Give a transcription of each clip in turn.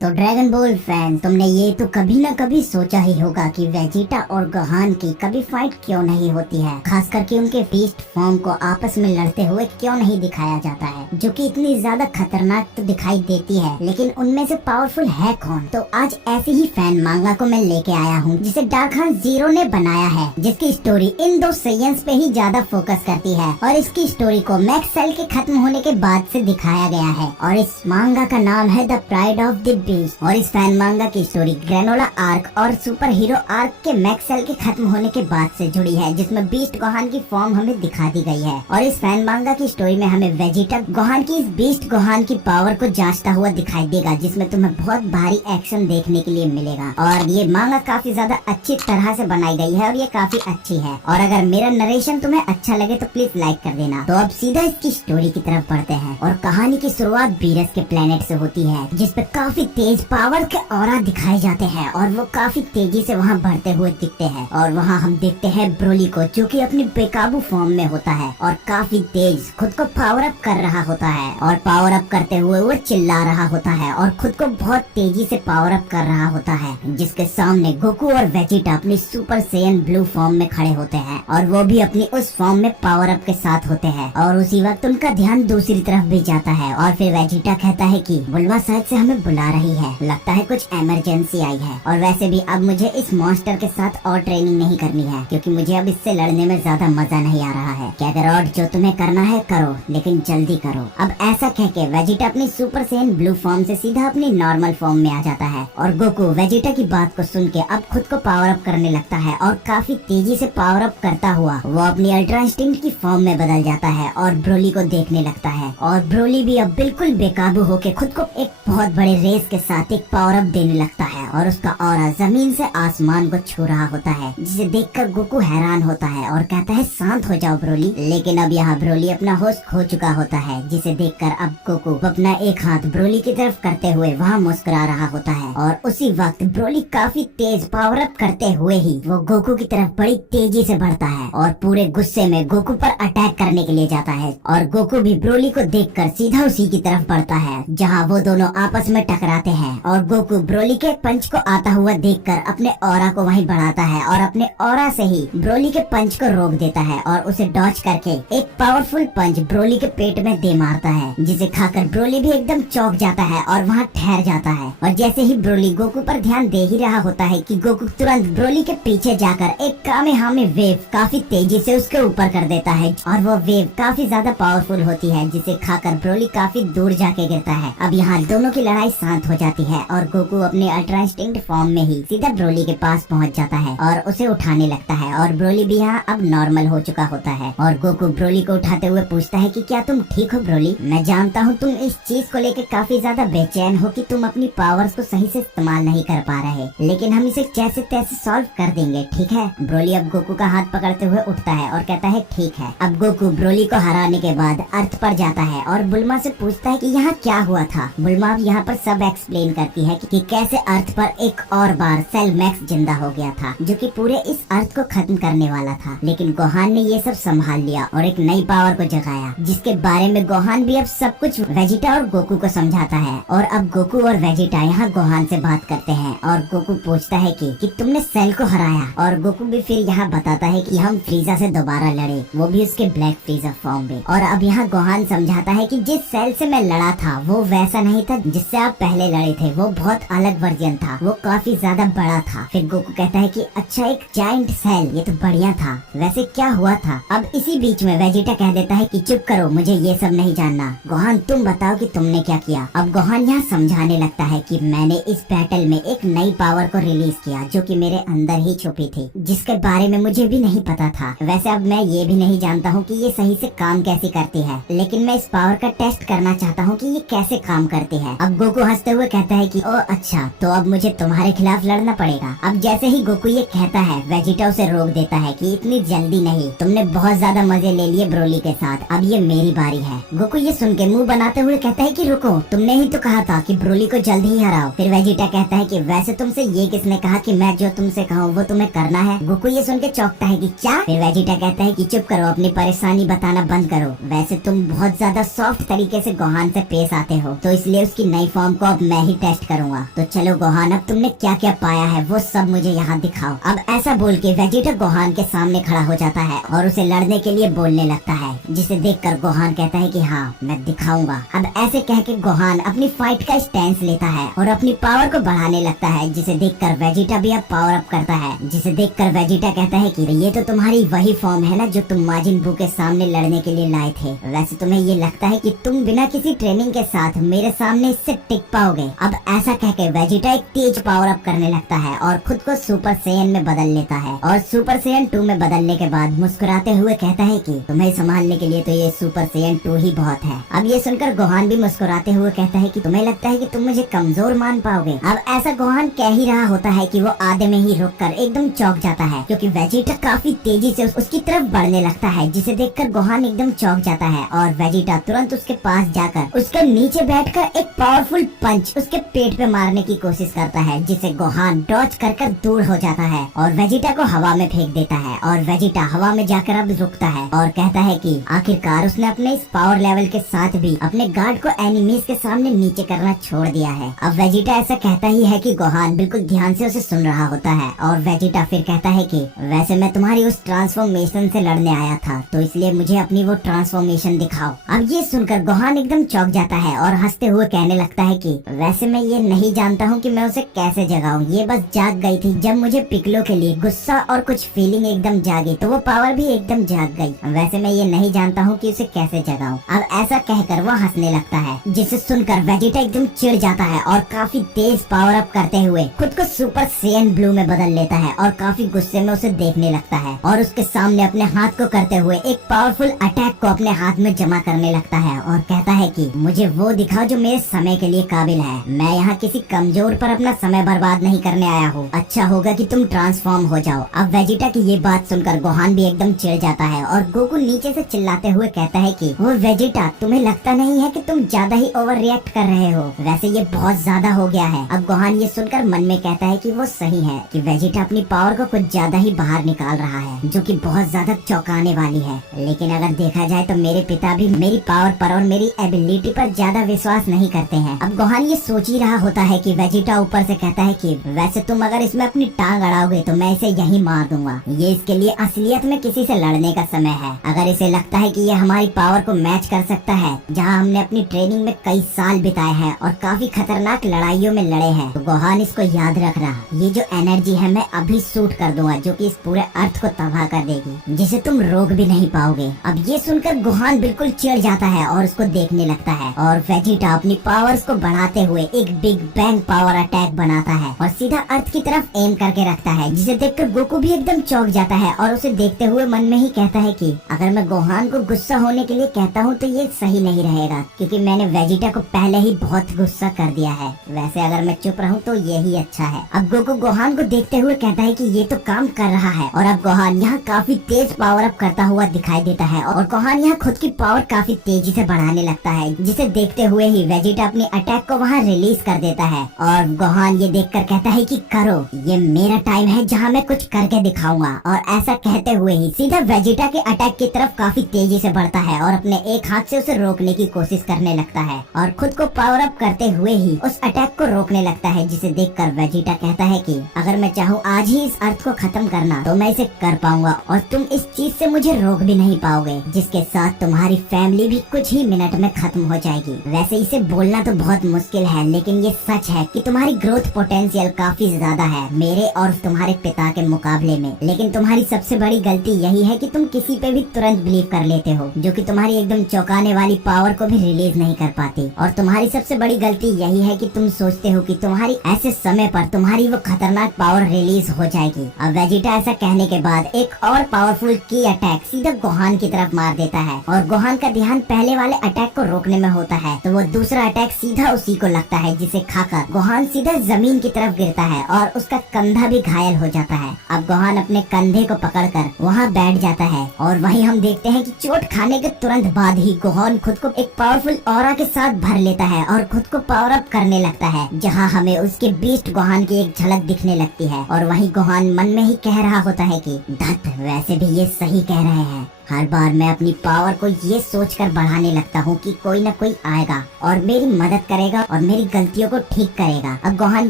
तो dragon ball fan, तुमने ये तो कभी ना कभी सोचा ही होगा कि वेजिटा और गोहान की कभी फाइट क्यों नहीं होती है, खास करके उनके बीस्ट फॉर्म को आपस में लड़ते हुए क्यों नहीं दिखाया जाता है, जो कि इतनी ज्यादा खतरनाक तो दिखाई देती है, लेकिन उनमें से पावरफुल है कौन। तो आज ऐसे ही फैन मांगा को मैं लेके आया हूँ जिसे डार्क हॉर्स जीरो ने बनाया है, जिसकी स्टोरी इन दो सेयंस पे ही ज्यादा फोकस करती है और इसकी स्टोरी को मैक्स सेल के खत्म होने के बाद से दिखाया गया है और इस मांगा का नाम है द प्राइड ऑफ द और इस फैन मांगा की स्टोरी ग्रेनोला आर्क और सुपर हीरो आर्क के मैक्स सेल के खत्म होने के बाद से जुड़ी है, जिसमें बीस्ट गोहान की फॉर्म हमें दिखा दी गई है। और इस फैन मांगा की स्टोरी में हमें वेजिटा गोहान की इस बीस्ट गोहान की पावर को जांचता हुआ दिखाई देगा, जिसमें तुम्हें बहुत भारी एक्शन देखने के लिए मिलेगा। और ये मांगा काफी ज्यादा अच्छी तरह से बनाई गई है और ये काफी अच्छी है। और अगर मेरा नरेशन तुम्हें अच्छा लगे तो प्लीज लाइक कर देना। तो अब सीधा इसकी स्टोरी की तरफ बढ़ते हैं और कहानी की शुरुआत बीरस के प्लेनेट से होती है, जिसपे काफी तेज पावर के ऑरा दिखाए जाते हैं और वो काफी तेजी से वहाँ बढ़ते हुए दिखते हैं। और वहाँ हम देखते हैं ब्रोली को, जो कि अपनी बेकाबू फॉर्म में होता है और काफी तेज खुद को पावर अप कर रहा होता है। और पावर अप करते हुए वो चिल्ला रहा होता है और खुद को बहुत तेजी से पावर अप कर रहा होता है, जिसके सामने गोकू और वेजिटा अपनी सुपर सेयन ब्लू फॉर्म में खड़े होते हैं और वो भी अपनी उस फॉर्म में पावर अप के साथ होते हैं। और उसी वक्त उनका ध्यान दूसरी तरफ भी जाता है और फिर वेजिटा कहता है कि बुलवा शायद से हमें बुला रही है, लगता है कुछ इमरजेंसी आई है। और वैसे भी अब मुझे इस मॉन्स्टर के साथ और ट्रेनिंग नहीं करनी है, क्योंकि मुझे अब इससे लड़ने में ज्यादा मजा नहीं आ रहा है। क्या करो, जो तुम्हें करना है करो, लेकिन जल्दी करो। अब ऐसा कह के वेजिटा अपनी सुपर सेयन ब्लू फॉर्म से सीधा अपनी नॉर्मल फॉर्म में आ जाता है और गोकू वेजिटा की बात को सुन के अब खुद को पावर अप करने लगता है और काफी तेजी से पावर अप करता हुआ वो अपनी अल्ट्रा इंस्टिंक्ट की फॉर्म में बदल जाता है और ब्रोली को देखने लगता है। और ब्रोली भी अब बिल्कुल बेकाबू होके खुद को एक बहुत बड़े रेस के साथ एक पावर अप देने लगता है और उसका ऑरा जमीन से आसमान को छू रहा होता है, जिसे देखकर गोकू हैरान होता है और कहता है शांत हो जाओ ब्रोली। लेकिन अब यहाँ ब्रोली अपना होश खो चुका होता है, जिसे देखकर अब गोकू अपना एक हाथ ब्रोली की तरफ करते हुए वहाँ मुस्कुरा रहा होता है। और उसी वक्त ब्रोली काफी तेज पावर अप करते हुए ही वो गोकू की तरफ बड़ी तेजी से बढ़ता है और पूरे गुस्से में गोकू पर अटैक करने के लिए जाता है। और गोकू भी ब्रोली को देखकर सीधा उसी की तरफ बढ़ता है, जहाँ वो दोनों आपस में टकराते हैं। और गोकू ब्रोली के पंच को आता हुआ देखकर अपने ऑरा को वहीं बढ़ाता है और अपने ऑरा से ही ब्रोली के पंच को रोक देता है और उसे डॉच करके एक पावरफुल पंच ब्रोली के पेट में दे मारता है, जिसे खाकर ब्रोली भी एकदम चौंक जाता है और वहाँ ठहर जाता है। और जैसे ही ब्रोली गोकू पर ध्यान दे ही रहा होता है कि गोकू तुरंत ब्रोली के पीछे जाकर एक कामेहामे वेव काफी तेजी से उसके ऊपर कर देता है और वो वेव काफी ज्यादा पावरफुल होती है, जिसे खाकर ब्रोली काफी दूर जाके गिरता है। अब यहाँ दोनों की लड़ाई शांत हो जाती है और गोकू अपने अल्ट्रा इंस्टिंक्ट फॉर्म में ही सीधा ब्रोली के पास पहुंच जाता है और उसे उठाने लगता है। और ब्रोली भी यहाँ अब नॉर्मल हो चुका होता है और गोकू ब्रोली को उठाते हुए पूछता है कि क्या तुम ठीक हो ब्रोली? मैं जानता हूँ तुम इस चीज को लेकर काफी ज्यादा बेचैन हो कि तुम अपनी पावर्स को सही से इस्तेमाल नहीं कर पा रहे, लेकिन हम इसे जैसे तैसे सॉल्व कर देंगे, ठीक है? ब्रोली अब गोकू का हाथ पकड़ते हुए उठता है और कहता है ठीक है। अब गोकू ब्रोली को हराने के बाद अर्थ पर जाता है और बुल्मा से पूछता है कि यहाँ क्या हुआ था। बुल्मा अब यहाँ पर सब एक्सप्लेन करती है कि कैसे अर्थ पर एक और बार सेल मैक्स जिंदा हो गया था, जो कि पूरे इस अर्थ को खत्म करने वाला था, लेकिन गोहान ने ये सब संभाल लिया और एक नई पावर को जगाया, जिसके बारे में गोहान भी अब सब कुछ वेजिटा और गोकू को समझाता है। और अब गोकू और वेजिटा यहाँ गोहान से बात करते हैं और गोकू पूछता है कि तुमने सेल को हराया, और गोकू भी फिर यहाँ बताता है कि हम फ्रीजा से दोबारा लड़े, वो भी उसके ब्लैक फ्रीजा फॉर्म में। और अब यहाँ गोहान समझाता है कि जिस सेल से मैं लड़ा था वो वैसा नहीं था जिससे आप पहले लड़े थे, वो बहुत अलग वर्जन था, वो काफी ज्यादा बड़ा था। फिर गोकू कहता है कि अच्छा, एक जायंट सेल, ये तो बढ़िया था, वैसे क्या हुआ था? अब इसी बीच में वेजिटा कह देता है कि चुप करो, मुझे ये सब नहीं जानना, गोहान तुम बताओ कि तुमने क्या किया। अब गोहान यहाँ समझाने लगता है कि मैंने इस बैटल में एक नई पावर को रिलीज किया, जो कि मेरे अंदर ही छुपी थी, जिसके बारे में मुझे भी नहीं पता था। वैसे अब मैं ये भी नहीं जानता हूँ कि ये सही से काम कैसे करती है, लेकिन मैं इस पावर का टेस्ट करना चाहता हूँ कि ये कैसे काम करती है। अब गोकू हंसते हुए कहता है कि ओ अच्छा, तो अब मुझे तुम्हारे खिलाफ लड़ना पड़ेगा। अब जैसे ही गोकू ये कहता है, वेजिटा उसे रोक देता है कि इतनी जल्दी नहीं, तुमने बहुत ज्यादा मजे ले लिए ब्रोली के साथ, अब ये मेरी बारी है। गोकू ये सुन के मुंह बनाते हुए कहता है कि रुको, तुमने ही तो कहा था कि ब्रोली को जल्द ही हराओ। फिर वेजिटा कहता है कि वैसे तुमसे ये किसने कहा कि मैं जो तुमसे कहूँ वो तुम्हें करना है? गोकू ये सुन के चौंकता है कि क्या? फिर वेजिटा कहता है कि चुप करो, अपनी परेशानी बताना बंद करो। वैसे तुम बहुत ज्यादा सॉफ्ट तरीके से गोहान से पेश आते हो, तो इसलिए उसकी नई फॉर्म को अब मैं ही टेस्ट करूंगा। तो चलो गोहान, अब तुमने क्या क्या पाया है वो सब मुझे यहाँ दिखाओ। अब ऐसा बोल के वेजिटा गोहान के सामने खड़ा हो जाता है और उसे लड़ने के लिए बोलने लगता है, जिसे देखकर गोहान कहता है कि हाँ मैं दिखाऊंगा। अब ऐसे कह के गोहान अपनी फाइट का स्टैंस लेता है और अपनी पावर को बढ़ाने लगता है, जिसे देखकर वेजिटा भी अब पावर अप करता है। जिसे देखकर वेजिटा कहता है कि ये तो तुम्हारी वही फॉर्म है ना जो तुम माजिन बू के सामने लड़ने के लिए लाए थे। वैसे तुम्हें ये लगता है कि तुम बिना किसी ट्रेनिंग के साथ मेरे सामने इससे टिक पाओगे। अब ऐसा कह के वेजिटा एक तेज पावर अप करने लगता है और खुद को सुपर सेयन में बदल लेता है और सुपर सेयन 2 में बदलने के बाद मुस्कुराते हुए कहता है कि तुम्हें संभालने के लिए तो ये सुपर सेयन 2 ही बहुत है। अब ये सुनकर गोहान भी मुस्कुराते हुए कहता है कि तुम्हें लगता है कि तुम मुझे कमजोर मान पाओगे। अब ऐसा गोहान कह ही रहा होता है कि वो आधे में ही रुककर एकदम चौंक जाता है, क्योंकि वेजिटा काफी तेजी से उसकी तरफ बढ़ने लगता है, जिसे देखकर गोहान एकदम चौंक जाता है और वेजिटा तुरंत उसके पास जाकर उसके नीचे बैठकर एक पावरफुल पंच उसके पेट पे मारने की कोशिश करता है, जिसे गोहान डॉज कर दूर हो जाता है और वेजिटा को हवा में फेंक देता है। और वेजिटा हवा में जाकर अब रुकता है और कहता है कि आखिरकार उसने अपने इस पावर लेवल के साथ भी अपने गार्ड को एनिमीज के सामने नीचे करना छोड़ दिया है। अब वेजिटा ऐसा कहता ही है कि गोहान बिल्कुल ध्यान से उसे सुन रहा होता है और वेजिटा फिर कहता है कि वैसे मैं तुम्हारी उस ट्रांसफॉर्मेशन से लड़ने आया था, तो इसलिए मुझे अपनी वो ट्रांसफॉर्मेशन दिखाओ। अब ये सुनकर गोहान एकदम चौंक जाता है और हंसते हुए कहने लगता है कि वैसे मैं ये नहीं जानता हूँ कि मैं उसे कैसे जगाऊं, ये बस जाग गई थी जब मुझे पिकलो के लिए गुस्सा और कुछ फीलिंग एकदम जागी तो वो पावर भी एकदम जाग गई। वैसे मैं ये नहीं जानता हूँ कि उसे कैसे जगाऊं। अब ऐसा कहकर वो हंसने लगता है, जिसे सुनकर वेजिटा एकदम चिढ़ जाता है और काफी तेज पावर अप करते हुए खुद को सुपर सेयन ब्लू में बदल लेता है और काफी गुस्से में उसे देखने लगता है और उसके सामने अपने हाथ को करते हुए एक पावरफुल अटैक को अपने हाथ में जमा करने लगता है और कहता है कि मुझे वो दिखाओ जो मेरे समय के लिए काबिल है। मैं यहाँ किसी कमजोर पर अपना समय बर्बाद नहीं करने आया हूँ। अच्छा होगा कि तुम ट्रांसफॉर्म हो जाओ। अब वेजिटा की ये बात सुनकर गोहान भी एकदम चिढ़ जाता है और गोकू नीचे से चिल्लाते हुए कहता है कि वो वेजिटा, तुम्हें लगता नहीं है कि तुम ज्यादा ही ओवर रिएक्ट कर रहे हो? वैसे ये बहुत ज्यादा हो गया है। अब गोहान ये सुनकर मन में कहता है कि वो सही है कि वेजिटा अपनी पावर को कुछ ज्यादा ही बाहर निकाल रहा है, जो कि बहुत ज्यादा चौंकाने वाली है। लेकिन अगर देखा जाए तो मेरे पिता भी मेरी पावर पर और मेरी एबिलिटी पर ज्यादा विश्वास नहीं करते हैं। अब गोहान ये सोच ही रहा होता है कि वेजिटा ऊपर से कहता है कि वैसे तुम अगर इसमें अपनी टांग अड़ाओगे तो मैं इसे यहीं मार दूंगा। ये इसके लिए असलियत में किसी से लड़ने का समय है। अगर इसे लगता है कि ये हमारी पावर को मैच कर सकता है, जहाँ हमने अपनी ट्रेनिंग में कई साल बिताए हैं और काफी खतरनाक लड़ाइयों में लड़े हैं, तो गोहान इसको याद रखना, ये जो एनर्जी है मैं अभी शूट कर दूंगा, जो कि इस पूरे अर्थ को तबाह कर देगी, जिसे तुम रोक भी नहीं पाओगे। अब ये सुनकर गोहान बिल्कुल चिढ़ जाता है और उसको देखने लगता है और वेजिटा अपनी पावर्स को बढ़ाते हुए एक बिग बैंग पावर अटैक बनाता है और सीधा अर्थ की तरफ एम करके रखता है, जिसे देखकर गोकू भी एकदम चौंक जाता है और उसे देखते हुए मन में ही कहता है कि अगर मैं गोहान को गुस्सा होने के लिए कहता हूँ तो ये सही नहीं रहेगा, क्योंकि मैंने वेजिटा को पहले ही बहुत गुस्सा कर दिया है। वैसे अगर मैं चुप रहूँ तो यही अच्छा है। अब गोकू गोहान को देखते हुए कहता है कि ये तो काम कर रहा है और अब गोहान यहाँ काफी तेज पावर अप करता हुआ दिखाई देता है और गोहान यहाँ खुद की पावर काफी तेजी से बढ़ाने लगता है, जिसे देखते हुए ही वेजिटा अपनी अटैक को वहाँ रिलीज कर देता है और गोहान ये देखकर कहता है कि करो, ये मेरा टाइम है जहाँ मैं कुछ करके दिखाऊंगा। और ऐसा कहते हुए ही सीधा वेजिटा के अटैक की तरफ काफी तेजी से बढ़ता है और अपने एक हाथ से उसे रोकने की कोशिश करने लगता है और खुद को पावर अप करते हुए ही उस अटैक को रोकने लगता है, जिसे देखकर वेजिटा कहता है कि अगर मैं चाहूँ आज ही इस अर्थ को खत्म करना तो मैं इसे कर पाऊंगा और तुम इस चीज से मुझे रोक भी नहीं पाओगे, जिसके साथ तुम्हारी फैमिली भी कुछ ही मिनट में खत्म हो जाएगी। वैसे इसे बोलना तो बहुत मुश्किल है, लेकिन ये सच है कि तुम्हारी ग्रोथ पोटेंशियल काफी ज्यादा है मेरे और तुम्हारे पिता के मुकाबले में। लेकिन तुम्हारी सबसे बड़ी गलती यही है कि तुम किसी पे भी तुरंत बिलीव कर लेते हो, जो कि तुम्हारी एकदम चौंकाने वाली पावर को भी रिलीज नहीं कर पाती। और तुम्हारी सबसे बड़ी गलती यही है कि तुम सोचते हो कि तुम्हारी ऐसे समय पर तुम्हारी वो खतरनाक पावर रिलीज हो जाएगी। अब वेजिटा ऐसा कहने के बाद एक और पावरफुल की अटैक सीधा गोहान की तरफ मार देता है और गोहान का ध्यान पहले वाले अटैक को रोकने में होता है, तो वो दूसरा अटैक सीधा उसी को लगता है, जिसे खाकर गोहान सीधा जमीन की तरफ गिरता है और उसका कंधा भी घायल हो जाता है। अब गोहान अपने कंधे को पकड़कर वहाँ बैठ जाता है और वहीं हम देखते हैं कि चोट खाने के तुरंत बाद ही गोहान खुद को एक पावरफुल ऑरा के साथ भर लेता है और खुद को पावर अप करने लगता है, जहाँ हमें उसके बीस्ट गोहान की एक झलक दिखने लगती है। और वहीं गोहान मन में ही कह रहा होता है कि धत, वैसे भी ये सही कह रहे हैं, हर बार मैं अपनी पावर को ये सोचकर बढ़ाने लगता हूँ कि कोई न कोई आएगा और मेरी मदद करेगा और मेरी गलतियों को ठीक करेगा। अब गोहान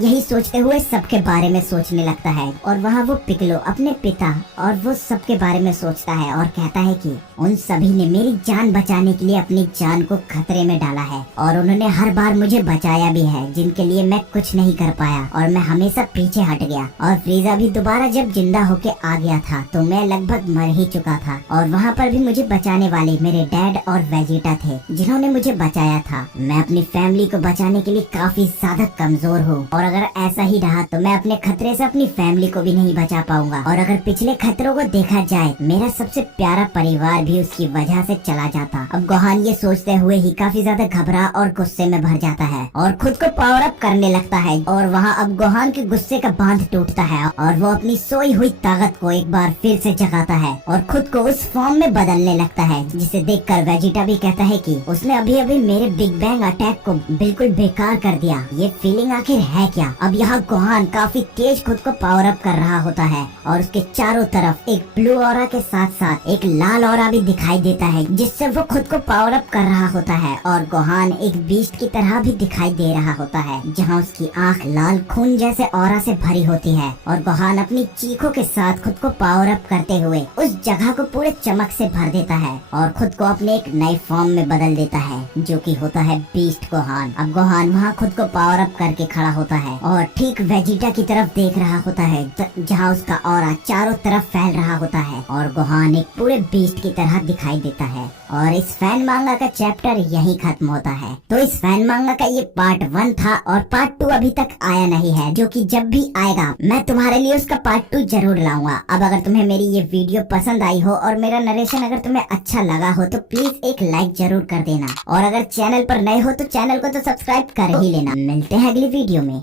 यही सोचते हुए सबके बारे में सोचने लगता है और वहाँ वो पिगलो अपने पिता और वो सबके बारे में सोचता है और कहता है कि उन सभी ने मेरी जान बचाने के लिए अपनी जान को खतरे में डाला है और उन्होंने हर बार मुझे बचाया भी है, जिनके लिए मैं कुछ नहीं कर पाया और मैं हमेशा पीछे हट गया। और फ्रीजा भी दोबारा जब जिंदा होके आ गया था तो मैं लगभग मर ही चुका था और वहाँ पर भी मुझे बचाने वाले मेरे डैड और वेजिटा थे जिन्होंने मुझे बचाया था। मैं अपनी फैमिली को बचाने के लिए काफी ज्यादा कमजोर हूँ और अगर ऐसा ही रहा तो मैं अपने खतरे से अपनी फैमिली को भी नहीं बचा पाऊंगा। और अगर पिछले खतरों को देखा जाए, मेरा सबसे प्यारा परिवार भी उसकी वजह से चला जाता। अब गोहान ये सोचते हुए ही काफी ज्यादा घबरा और गुस्से में भर जाता है और खुद को पावर अप करने लगता है। और वहाँ अब गोहान के गुस्से का बांध टूटता है और वो अपनी सोई हुई ताकत को एक बार फिर से जगाता है और खुद को उस फॉर्म में बदलने लगता है, जिसे देखकर वेजिटा भी कहता है कि उसने अभी अभी मेरे बिग बैंग अटैक को बिल्कुल बेकार कर दिया। ये फीलिंग आखिर है क्या? अब यहाँ गोहान काफी तेज खुद को पावर अप कर रहा होता है और उसके चारों तरफ एक ब्लू ऑरा के साथ साथ एक लाल ऑरा भी दिखाई देता है, जिससे वो खुद को पावर अप कर रहा होता है। और गोहान एक बीस्ट की तरह भी दिखाई दे रहा होता है, जहाँ उसकी आंख लाल खून जैसे ऑरा से भरी होती है और गोहान अपनी चीखों के साथ खुद को पावर अप करते हुए उस जगह को पूरे चमक से भर देता है और खुद को अपने एक नए फॉर्म में बदल देता है, जो कि होता है बीस्ट गोहान। अब गोहान वहाँ खुद को पावर अप करके खड़ा होता है और ठीक वेजिटा की तरफ देख रहा होता है, जहाँ उसका ऑरा चारों तरफ फैल रहा होता है और गोहान एक पूरे बीस्ट की तरह दिखाई देता है। और इस फैन मांगा का चैप्टर यही खत्म होता है। तो इस फैन मांगा का ये पार्ट 1 था और पार्ट 2 अभी तक आया नहीं है, जो कि जब भी आएगा मैं तुम्हारे लिए उसका पार्ट 2 जरूर लाऊंगा। अब अगर तुम्हें मेरी ये वीडियो पसंद आई हो और मेरा नरेशन अगर तुम्हें अच्छा लगा हो तो प्लीज एक लाइक जरूर कर देना और अगर चैनल पर नए हो तो चैनल को तो सब्सक्राइब कर ही लेना। मिलते हैं अगली वीडियो में।